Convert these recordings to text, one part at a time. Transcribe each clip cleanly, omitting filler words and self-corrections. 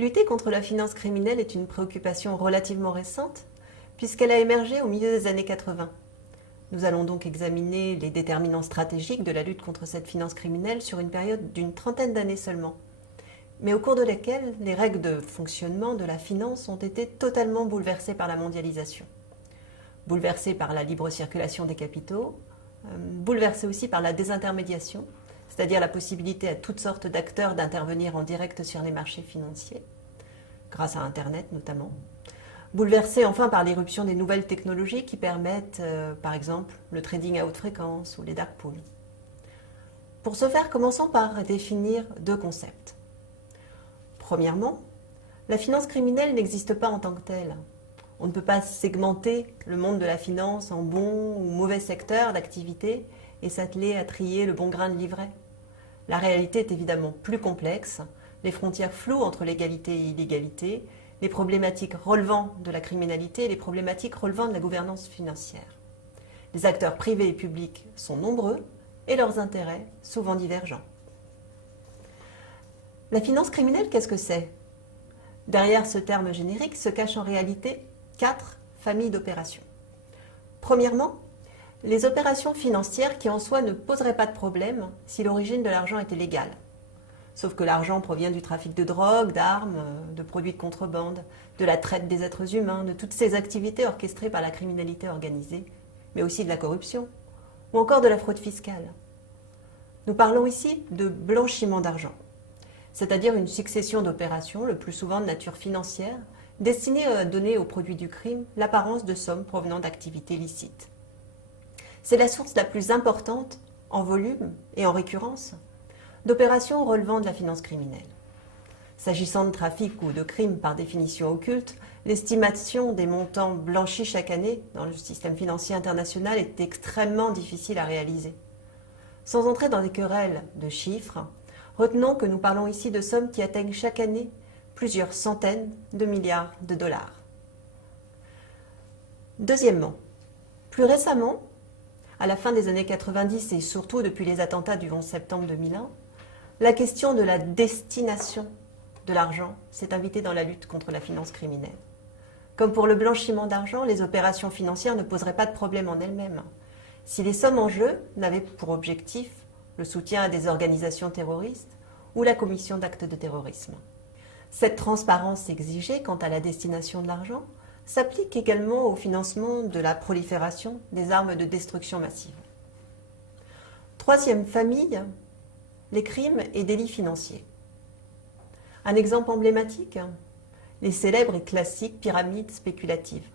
Lutter contre la finance criminelle est une préoccupation relativement récente, puisqu'elle a émergé au milieu des années 80. Nous allons donc examiner les déterminants stratégiques de la lutte contre cette finance criminelle sur une période d'une trentaine d'années seulement, mais au cours de laquelle les règles de fonctionnement de la finance ont été totalement bouleversées par la mondialisation. Bouleversées par la libre circulation des capitaux, bouleversées aussi par la désintermédiation, c'est-à-dire la possibilité à toutes sortes d'acteurs d'intervenir en direct sur les marchés financiers, grâce à Internet notamment. Bouleversée enfin par l'éruption des nouvelles technologies qui permettent, par exemple, le trading à haute fréquence ou les dark pools. Pour ce faire, commençons par définir deux concepts. Premièrement, la finance criminelle n'existe pas en tant que telle. On ne peut pas segmenter le monde de la finance en bons ou mauvais secteurs d'activité et s'atteler à trier le bon grain de livret. La réalité est évidemment plus complexe, les frontières floues entre légalité et illégalité, les problématiques relevant de la criminalité et les problématiques relevant de la gouvernance financière. Les acteurs privés et publics sont nombreux et leurs intérêts souvent divergents. La finance criminelle, qu'est-ce que c'est ? Derrière ce terme générique se cachent en réalité 4 familles d'opérations. Premièrement, les opérations financières qui en soi ne poseraient pas de problème si l'origine de l'argent était légale. Sauf que l'argent provient du trafic de drogue, d'armes, de produits de contrebande, de la traite des êtres humains, de toutes ces activités orchestrées par la criminalité organisée, mais aussi de la corruption, ou encore de la fraude fiscale. Nous parlons ici de blanchiment d'argent, c'est-à-dire une succession d'opérations, le plus souvent de nature financière, destinées à donner aux produits du crime l'apparence de sommes provenant d'activités licites. C'est la source la plus importante, en volume et en récurrence, d'opérations relevant de la finance criminelle. S'agissant de trafic ou de crimes par définition occulte, l'estimation des montants blanchis chaque année dans le système financier international est extrêmement difficile à réaliser. Sans entrer dans des querelles de chiffres, retenons que nous parlons ici de sommes qui atteignent chaque année plusieurs centaines de milliards de dollars. Deuxièmement, plus récemment, à la fin des années 90 et surtout depuis les attentats du 11 septembre 2001, la question de la destination de l'argent s'est invitée dans la lutte contre la finance criminelle. Comme pour le blanchiment d'argent, les opérations financières ne poseraient pas de problème en elles-mêmes. Si les sommes en jeu n'avaient pour objectif le soutien à des organisations terroristes ou la commission d'actes de terrorisme. Cette transparence exigée quant à la destination de l'argent s'applique également au financement de la prolifération des armes de destruction massive. Troisième famille, les crimes et délits financiers. Un exemple emblématique, les célèbres et classiques pyramides spéculatives,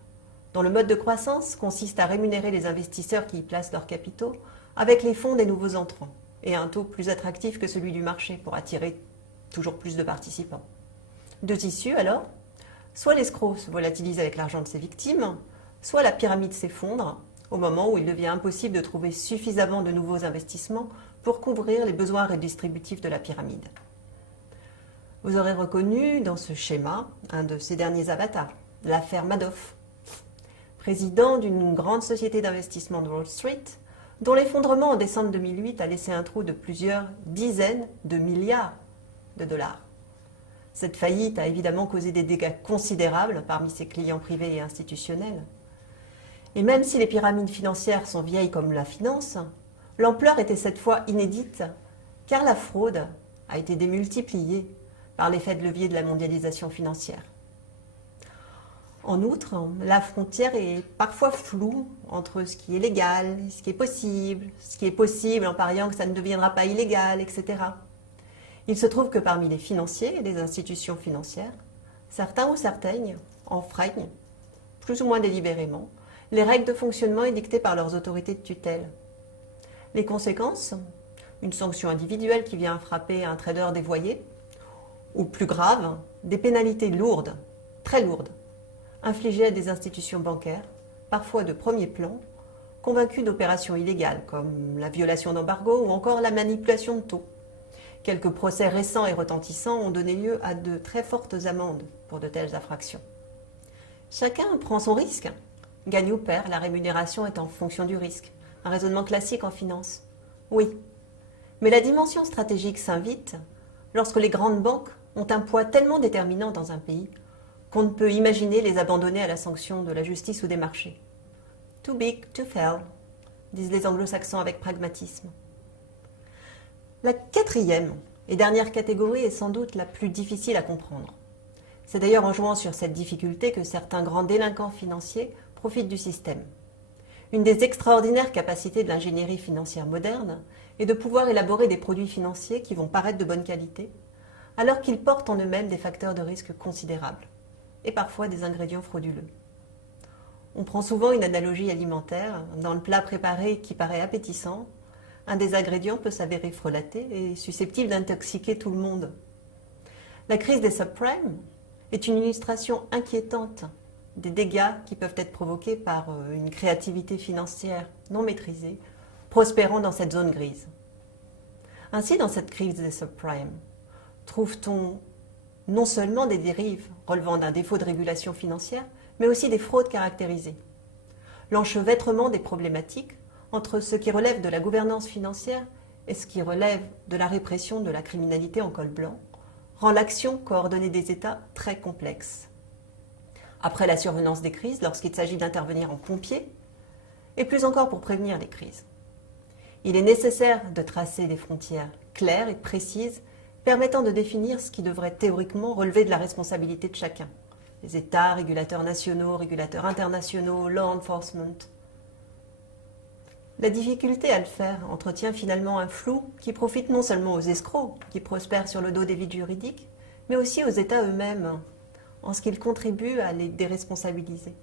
dont le mode de croissance consiste à rémunérer les investisseurs qui y placent leurs capitaux avec les fonds des nouveaux entrants et un taux plus attractif que celui du marché pour attirer toujours plus de participants. Deux issues alors, soit l'escroc se volatilise avec l'argent de ses victimes, soit la pyramide s'effondre au moment où il devient impossible de trouver suffisamment de nouveaux investissements pour couvrir les besoins redistributifs de la pyramide. Vous aurez reconnu dans ce schéma un de ces derniers avatars, l'affaire Madoff, président d'une grande société d'investissement de Wall Street, dont l'effondrement en décembre 2008 a laissé un trou de plusieurs dizaines de milliards de dollars. Cette faillite a évidemment causé des dégâts considérables parmi ses clients privés et institutionnels. Et même si les pyramides financières sont vieilles comme la finance, l'ampleur était cette fois inédite, car la fraude a été démultipliée par l'effet de levier de la mondialisation financière. En outre, la frontière est parfois floue entre ce qui est légal, ce qui est possible en pariant que ça ne deviendra pas illégal, etc. Il se trouve que parmi les financiers et les institutions financières, certains ou certaines enfreignent, plus ou moins délibérément, les règles de fonctionnement édictées par leurs autorités de tutelle. Les conséquences, une sanction individuelle qui vient frapper un trader dévoyé, ou plus grave, des pénalités lourdes, très lourdes, infligées à des institutions bancaires, parfois de premier plan, convaincues d'opérations illégales comme la violation d'embargo ou encore la manipulation de taux. Quelques procès récents et retentissants ont donné lieu à de très fortes amendes pour de telles infractions. Chacun prend son risque. Gagne ou perd, la rémunération est en fonction du risque. Un raisonnement classique en finance. Oui, mais la dimension stratégique s'invite lorsque les grandes banques ont un poids tellement déterminant dans un pays qu'on ne peut imaginer les abandonner à la sanction de la justice ou des marchés. Too big to fail, disent les anglo-saxons avec pragmatisme. La quatrième et dernière catégorie est sans doute la plus difficile à comprendre. C'est d'ailleurs en jouant sur cette difficulté que certains grands délinquants financiers profitent du système. Une des extraordinaires capacités de l'ingénierie financière moderne est de pouvoir élaborer des produits financiers qui vont paraître de bonne qualité, alors qu'ils portent en eux-mêmes des facteurs de risque considérables, et parfois des ingrédients frauduleux. On prend souvent une analogie alimentaire. Dans le plat préparé qui paraît appétissant, un des ingrédients peut s'avérer frelaté et susceptible d'intoxiquer tout le monde. La crise des subprimes est une illustration inquiétante des dégâts qui peuvent être provoqués par une créativité financière non maîtrisée, prospérant dans cette zone grise. Ainsi, dans cette crise des subprimes, trouve-t-on non seulement des dérives relevant d'un défaut de régulation financière, mais aussi des fraudes caractérisées. L'enchevêtrement des problématiques entre ce qui relève de la gouvernance financière et ce qui relève de la répression de la criminalité en col blanc rend l'action coordonnée des États très complexe. Après la survenance des crises, lorsqu'il s'agit d'intervenir en pompier, et plus encore pour prévenir les crises. Il est nécessaire de tracer des frontières claires et précises permettant de définir ce qui devrait théoriquement relever de la responsabilité de chacun. Les États, régulateurs nationaux, régulateurs internationaux, law enforcement. La difficulté à le faire entretient finalement un flou qui profite non seulement aux escrocs, qui prospèrent sur le dos des vides juridiques, mais aussi aux États eux-mêmes, en ce qu'ils contribuent à les déresponsabiliser.